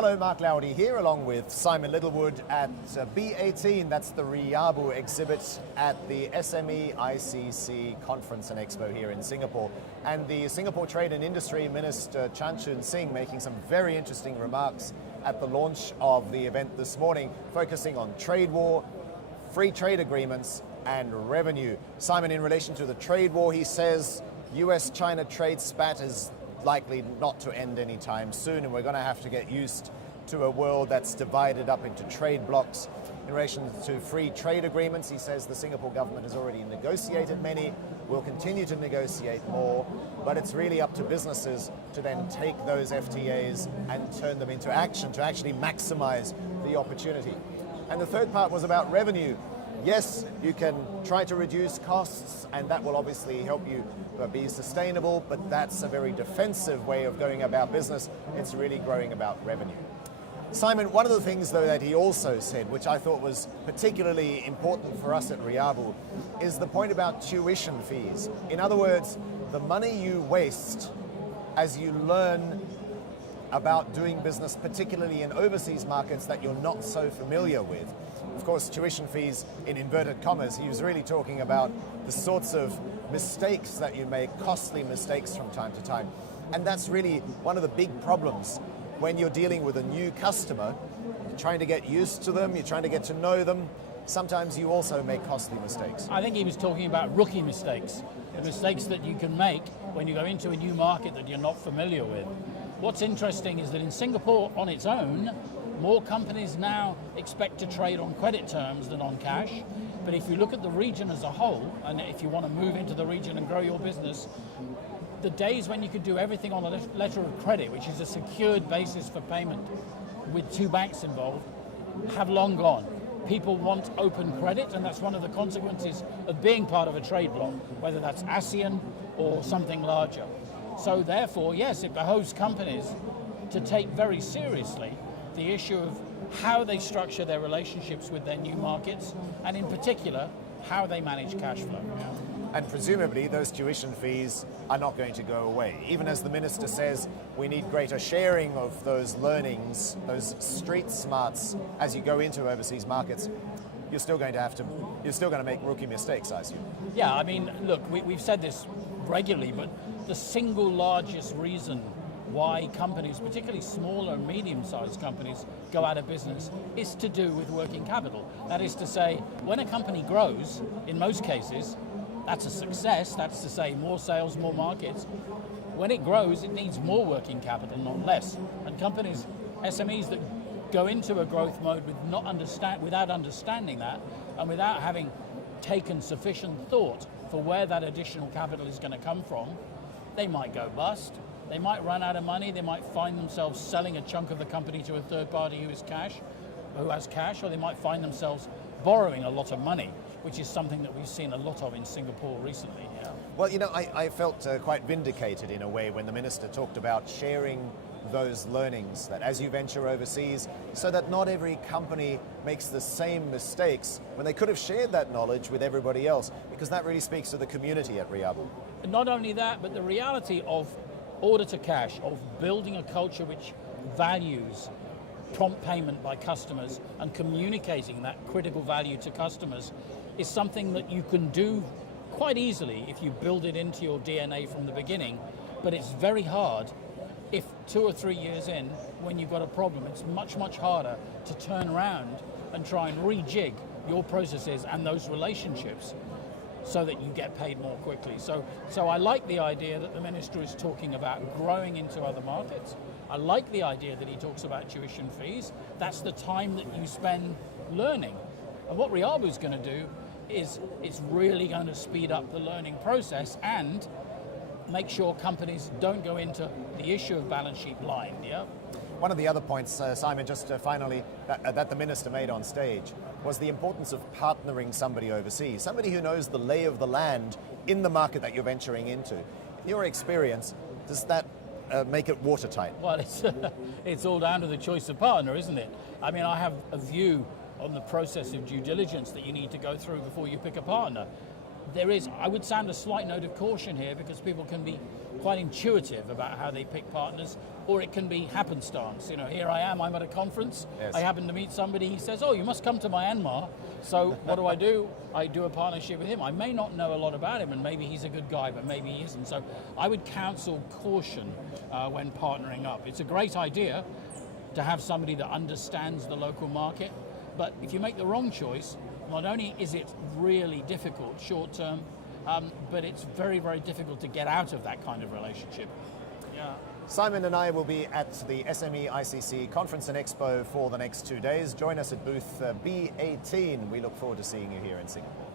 Hello, Mark Lowdy here, along with Simon Littlewood at B18. That's the RIABU exhibit at the SMEICC Conference and Expo here in Singapore. And the Singapore Trade and Industry Minister Chun making some very interesting remarks at the launch of the event this morning, focusing on trade war, free trade agreements, and revenue. Simon, in relation to the trade war, he says US-China trade spat is likely not to end anytime soon, and we're going to have to get used to a world that's divided up into trade blocks. In relation to free trade agreements, he says the Singapore government has already negotiated many, will continue to negotiate more, but it's really up to businesses to then take those FTAs and turn them into action to actually maximize the opportunity. And the third part was about revenue. Yes, you can try to reduce costs, and that will obviously help you be sustainable, but that's a very defensive way of going about business. It's really growing about revenue. Simon, one of the things though that he also said, which I thought was particularly important for us at RIABU, is the point about tuition fees. In other words, the money you waste as you learn about doing business, particularly in overseas markets that you're not so familiar with. Of course, tuition fees in inverted commas, he was really talking about the sorts of mistakes that you make, costly mistakes from time to time. And that's really one of the big problems when you're dealing with a new customer. You're trying to get used to them, you're trying to get to know them. Sometimes you also make costly mistakes. I think he was talking about rookie mistakes, the mistakes that you can make when you go into a new market that you're not familiar with. What's interesting is that in Singapore on its own, more companies now expect to trade on credit terms than on cash. But if you look at the region as a whole, and if you want to move into the region and grow your business, the days when you could do everything on a letter of credit, which is a secured basis for payment with two banks involved, have long gone. People want open credit, and that's one of the consequences of being part of a trade bloc, whether that's ASEAN or something larger. So therefore, yes, it behoves companies to take very seriously the issue of how they structure their relationships with their new markets, and in particular, how they manage cash flow. And presumably those tuition fees are not going to go away. Even as the minister says, we need greater sharing of those learnings, those street smarts as you go into overseas markets, you're still going to make rookie mistakes, I assume. Yeah, I mean, look, we've said this regularly, but the single largest reason why companies, particularly smaller and medium-sized companies, go out of business is to do with working capital. That is to say, when a company grows, in most cases, that's a success. That's to say more sales, more markets. When it grows, it needs more working capital, not less. And companies, SMEs that go into a growth mode without understanding that, and without having taken sufficient thought for where that additional capital is going to come from, they might go bust. They might run out of money. They might find themselves selling a chunk of the company to a third party who has cash, or they might find themselves borrowing a lot of money, which is something that we've seen a lot of in Singapore recently. Yeah. Well, you know, I felt quite vindicated in a way when the minister talked about sharing those learnings, that as you venture overseas, so that not every company makes the same mistakes when they could have shared that knowledge with everybody else, because that really speaks to the community at RIABU. Not only that, but the reality of order to cash, of building a culture which values prompt payment by customers and communicating that critical value to customers is something that you can do quite easily if you build it into your DNA from the beginning, but it's very hard if 2 or 3 years in, when you've got a problem. It's much, much harder to turn around and try and rejig your processes and those relationships so that you get paid more quickly. So I like the idea that the minister is talking about growing into other markets. I like the idea that he talks about tuition fees. That's the time that you spend learning. And what RIABU is going to do is it's really going to speed up the learning process and make sure companies don't go into the issue of balance sheet blind. Yeah. One of the other points, Simon, just finally, that the minister made on stage was the importance of partnering somebody overseas, somebody who knows the lay of the land in the market that you're venturing into. In your experience, does that make it watertight? Well, it's all down to the choice of partner, isn't it? I mean, I have a view on the process of due diligence that you need to go through before you pick a partner. There is, I would sound a slight note of caution here, because people can be quite intuitive about how they pick partners, or it can be happenstance. You know, here I am, I'm at a conference, Yes. I happen to meet somebody, he says, oh, you must come to Myanmar. So what do? I do a partnership with him. I may not know a lot about him, and maybe he's a good guy, but maybe he isn't. So I would counsel caution when partnering up. It's a great idea to have somebody that understands the local market, but if you make the wrong choice, not only is it really difficult short term, but it's very, very difficult to get out of that kind of relationship. Yeah. Simon and I will be at the SMEICC Conference and Expo for the next 2 days. Join us at booth B18. We look forward to seeing you here in Singapore.